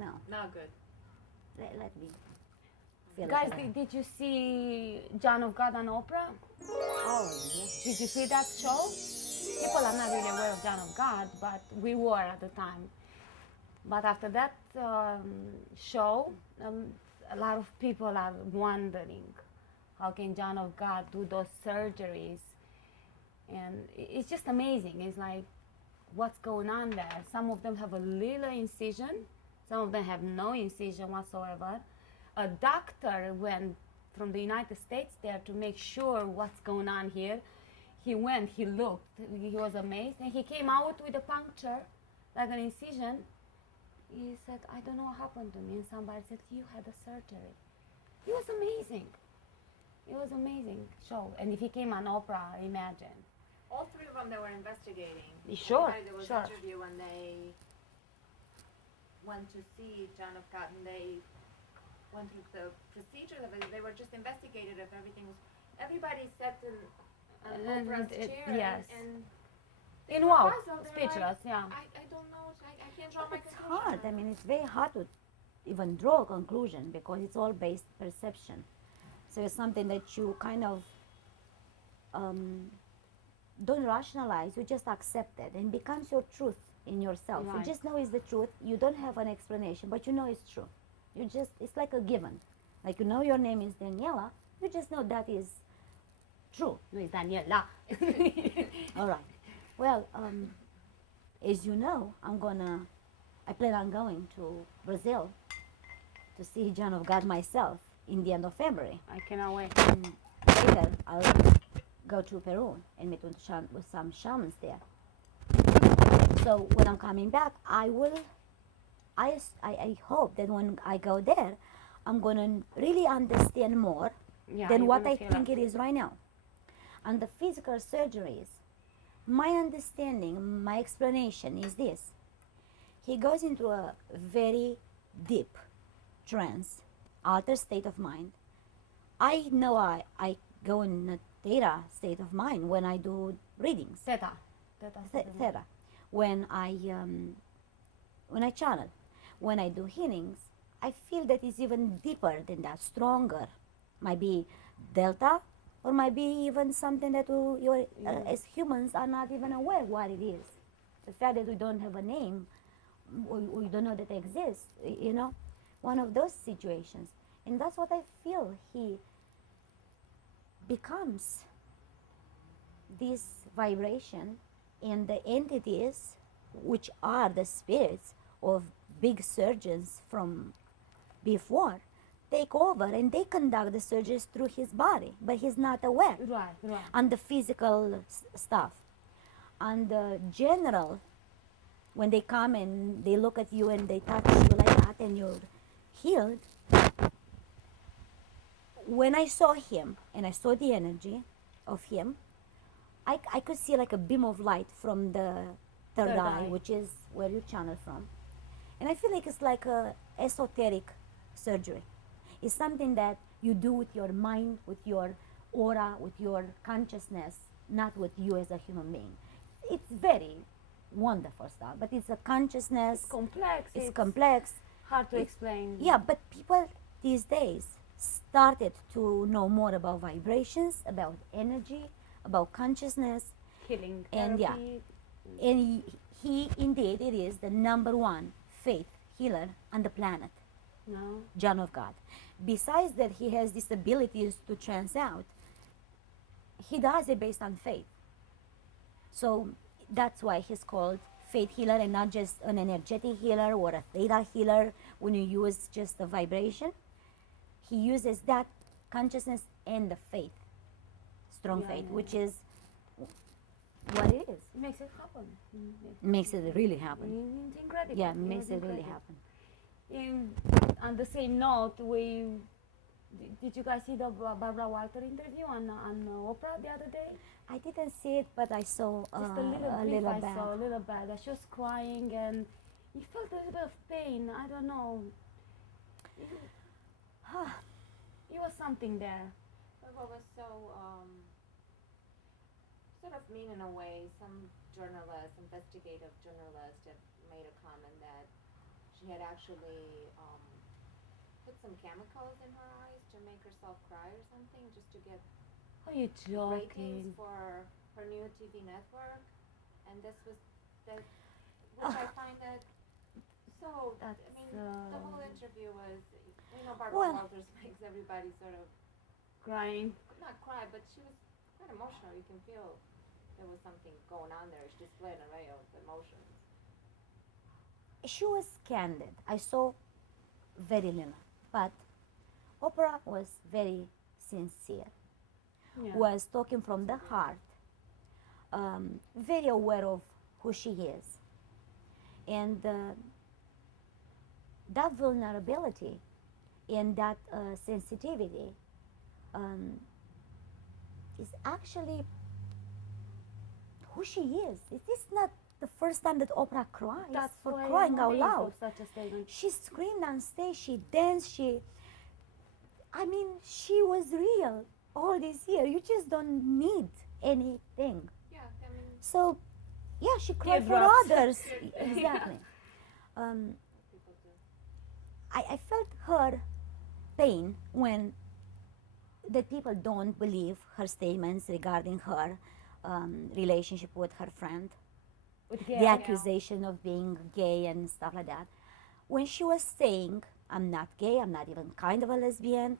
No. Not good. Let me feel Guys, it. did you see John of God on Oprah? Oh, yes. Did you see that show? People are not really aware of John of God, but we were at the time. But after that show, a lot of people are wondering, how can John of God do those surgeries? And it's just amazing. It's like, what's going on there? Some of them have a little incision. Some of them have no incision whatsoever. A doctor went from the United States there to make sure what's going on here. He went, he looked, he was amazed, and he came out with a puncture, like an incision. He said, I don't know what happened to me. And somebody said, you had a surgery. It was amazing. It was amazing show. And if he came on Oprah, imagine. All three of them, they were investigating. Sure, There was sure. an interview when they went to see John of God, and they went through the procedures of it. They were just investigated if everything was. Everybody sat in Oprah's chair, yes. and In wow, puzzled. They're speechless, like, yeah. I don't know. I can't draw my It's conclusion. hard. I mean, it's very hard to even draw a conclusion because it's all based perception. So it's something that you kind of don't rationalize. You just accept it and it becomes your truth in yourself. Right. You just know it's the truth. You don't have an explanation, but you know it's true. You just, it's like a given. Like you know your name is Daniela. You just know that is true. No, it's Daniela. All right. Well, as you know, I plan on going to Brazil to see John of God myself in the end of February. I cannot wait. And later, I'll go to Peru and meet with some shamans there. So when I'm coming back, I hope that when I go there, I'm going to really understand more than what I think it is right now. And the physical surgeries, my understanding, my explanation is this. He goes into a very deep trance, altered state of mind. I know I go in a theta state of mind when I do readings. Theta. Theta. When I channel, when I do healings, I feel that it's even deeper than that, stronger. Might be delta, or might be even something that you as humans are not even aware what it is. The fact that we don't have a name, we don't know that it exists, you know, one of those situations. And that's what I feel he becomes, this vibration, and the entities, which are the spirits of big surgeons from before, take over and they conduct the surgeries through his body, but he's not aware. Right. And the physical stuff. And the general, when they come and they look at you and they touch you like that and you're healed, when I saw him and I saw the energy of him, I could see like a beam of light from the third eye, which is where you channel from. And I feel like it's like a esoteric surgery. It's something that you do with your mind, with your aura, with your consciousness, not with you as a human being. It's very wonderful stuff, but it's a consciousness. It's complex. Hard to explain. Yeah, but people these days started to know more about vibrations, about energy, about consciousness. Healing And therapy. and he indeed, it is the number one faith healer on the planet. No. John of God. Besides that, he has these abilities to trance out. He does it based on faith. So that's why he's called faith healer and not just an energetic healer or a theta healer when you use just the vibration. He uses that consciousness and the faith, strong faith, which is what it is. It makes it happen. Makes it really happen. It's incredible. Yeah, makes it really happen. On the same note, did you guys see the Barbara Walter interview on Oprah the other day? I didn't see it, but I saw Just a little bit. bit. I saw a little bit. She was crying and you felt a little bit of pain. I don't know. It was something there. But what was so sort of mean in a way, some journalists, investigative journalists, have made a comment that she had actually put some chemicals in her eyes to make herself cry or something, just to get Are you ratings joking? for her new TV network. And this was that, which I find that so. I That's, mean, the whole interview was, Barbara Well- Walters makes everybody sort of Crying. not cry, but she was quite emotional. You can feel there was something going on there. She displayed an array of emotions. She was candid. I saw very little, but Oprah was very sincere. Yeah. Was talking from the heart, very aware of who she is. And that vulnerability and that sensitivity is actually who she is. It is not the first time that Oprah cries, That's for why crying I'm out amazed loud. of such a statement. She screamed on stage, she danced, she was real all these years. You just don't need anything. Yeah, I mean, So, yeah, she cried for Teardrops. others. Exactly. people do. I felt her pain when the people don't believe her statements regarding her relationship with her friend, With the Gail. accusation of being gay and stuff like that. When she was saying, I'm not gay, I'm not even kind of a lesbian,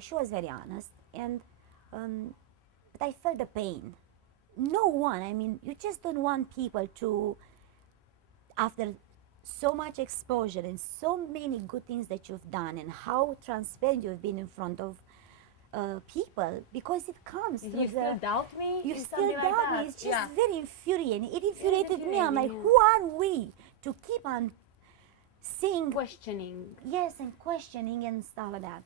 she was very honest. And but I felt the pain. No one, you just don't want people to, after so much exposure and so many good things that you've done and how transparent you've been in front of people, because it comes through You still doubt me? you It's still something like doubt me. that. It's just Yeah. very infuriating. It infuriated me. I'm like, infuriating, who are we to keep on saying Questioning. yes and questioning and stuff like that?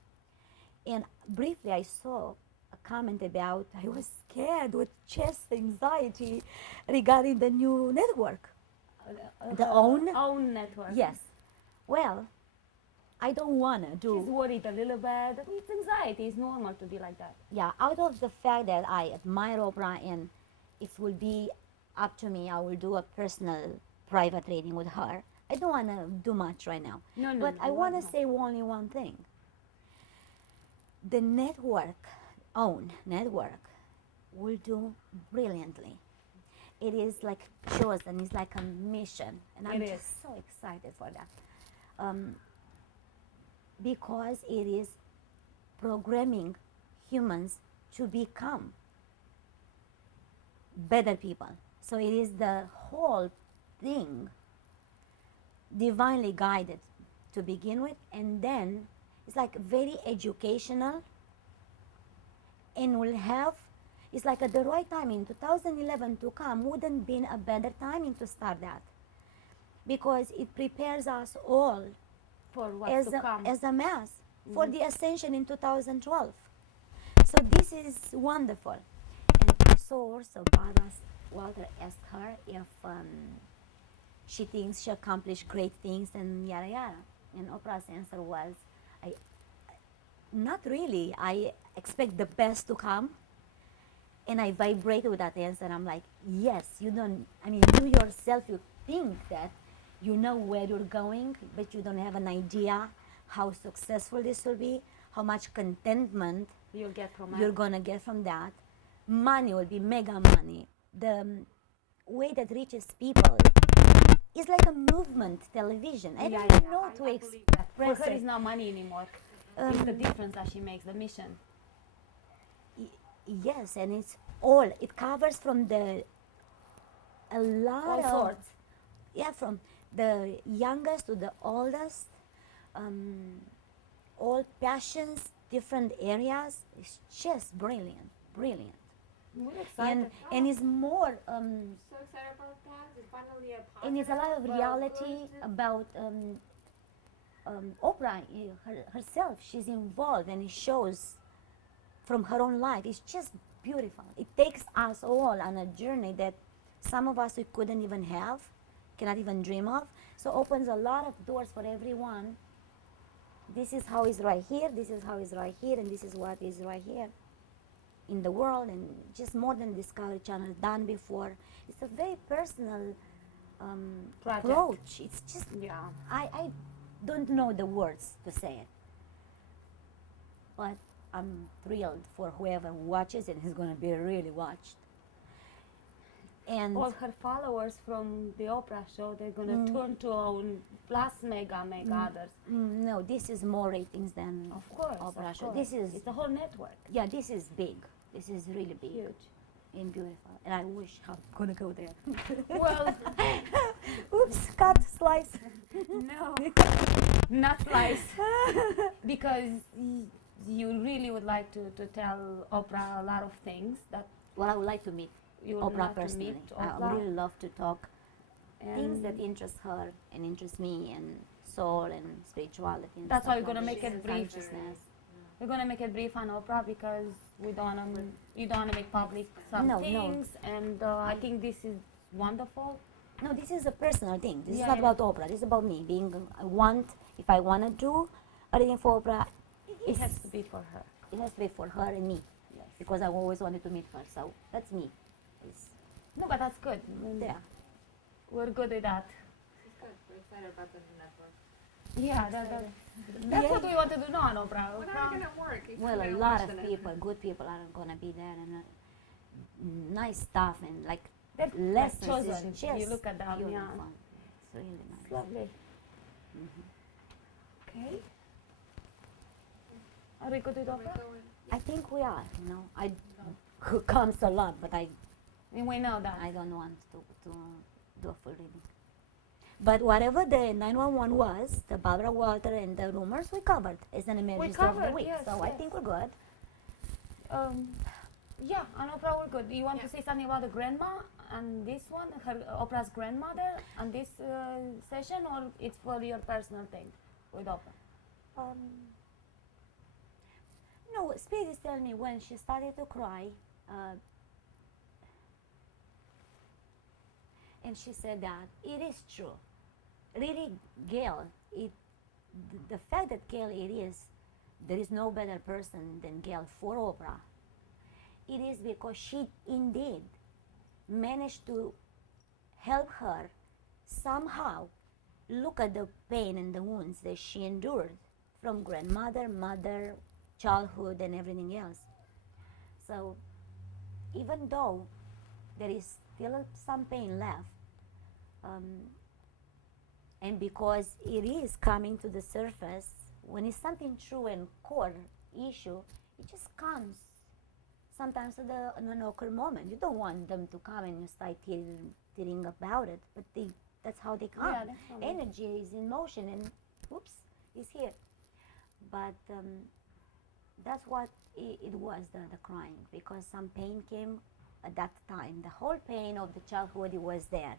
And briefly, I saw a comment about I was scared with chest anxiety regarding the new network. The Her own? network. Yes. Well, I don't want to do. She's worried a little bit. It's anxiety. It's normal to be like that. Yeah, out of the fact that I admire Oprah, and if it will be up to me, I will do a personal private reading with her. I don't want to do much right now. No, no. But I no, want no. to say only one thing. The own network, will do brilliantly. It is like chosen, it's like a mission, and I'm It is. just so excited for that. Because it is programming humans to become better people. So it is the whole thing divinely guided to begin with, and then it's like very educational, and will have, it's like at the right time in 2011 to come wouldn't been a better timing to start that, because it prepares us all For what's to come. as a mass for the ascension in 2012. So this is wonderful. And I saw also Barbara Walter asked her if she thinks she accomplished great things and yada yada. And Oprah's answer was, not really. I expect the best to come. And I vibrated with that answer. I'm like, yes, you yourself, you think that you know where you're going, but you don't have an idea how successful this will be, how much contentment You'll get from you're it. going to get from that. Money will be mega money. The way that reaches people is like a movement television. I don't even know to I believe that. For express her, it. it's not money anymore. It's the difference that she makes, the mission. Yes, and it's all, it covers from a lot All of, sorts. yeah, from the youngest to the oldest, all passions, different areas. It's just brilliant. We're excited. And it's more, So excited about that. It's finally a positive. and it's a lot of reality good- about Oprah herself. She's involved, and it shows from her own life. It's just beautiful. It takes us all on a journey that some of us we couldn't even have, cannot even dream of. So opens a lot of doors for everyone. This is how it's right here, this is how it's right here, and this is what is right here in the world, and just more than Discovery Channel done before. It's a very personal Project. approach. It's just Yeah. I don't know the words to say it, but I'm thrilled for whoever watches it is going to be really watched. And All her followers from the Oprah show, they're gonna turn to own plus mega others. no, this is more ratings than Of course, Oprah of show. course. This is It's a whole network. yeah, this is big. This is really big Huge. and beautiful. And I wish I'm gonna go there. Well, Oops, cut, slice. no, not slice. Because you really would like to tell Oprah a lot of things that Well, I would like to meet you would Oprah like to personally. meet I Oprah. would really love to talk things And that interest her and interest me, and soul and spirituality. And That's stuff why we're gonna like make that. it brief. Consciousness. We're gonna make it brief on Oprah because we don't wanna, you don't wanna make public some No, no. things, and I think this is wonderful. No, this is a personal thing. This Yeah, is not yeah. about Oprah. This is about me. If I want to do a reading for Oprah, It has to be for her. it has to be for her and me. Yes. Because I always wanted to meet her. So that's me. It's, No, but that's good. yeah. We're good with that. It's good. We're excited about the network. Yeah, that's what we want to do now on Oprah. When are Oprah. we gonna work? If Well, we're a gonna lot watch of the people, network? good people, are going to be there, and nice stuff, and like They're lessons. chosen. It's just You look at them, beautiful. yeah. It's really nice. It's lovely. Okay. Are we good with Are we Oprah? going? I think we are. You know, I comes a lot, but We know that. I don't want to do a full reading. But whatever the 911 was, the Barbara Walter and the rumors, we covered as an emergency of the covered, week. yes, so I yes. think we're good. Yeah, on Oprah we're good. You want Yeah. to say something about the grandma and this one, her Oprah's grandmother, on this session, or it's for your personal thing with Oprah? No, Spirit is telling me when she started to cry, and she said that it is true. Really, Gail, the fact that Gail there is no better person than Gail for Oprah. It is because she indeed managed to help her somehow look at the pain and the wounds that she endured from grandmother, mother, childhood, and everything else. So even though there is still some pain left, and because it is coming to the surface, when it's something true and core issue, it just comes sometimes at an awkward moment. You don't want them to come and you start tearing about it, but that's how they come. Yeah, that's how they- Energy is in motion, and whoops, it's here. But that's what it was, the crying, because some pain came at that time. The whole pain of the childhood, it was there.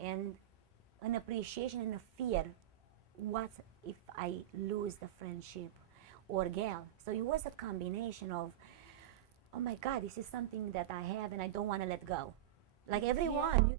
And an appreciation and a fear, what if I lose the friendship or Gail? So it was a combination of, oh my God, this is something that I have and I don't want to let go. Like everyone,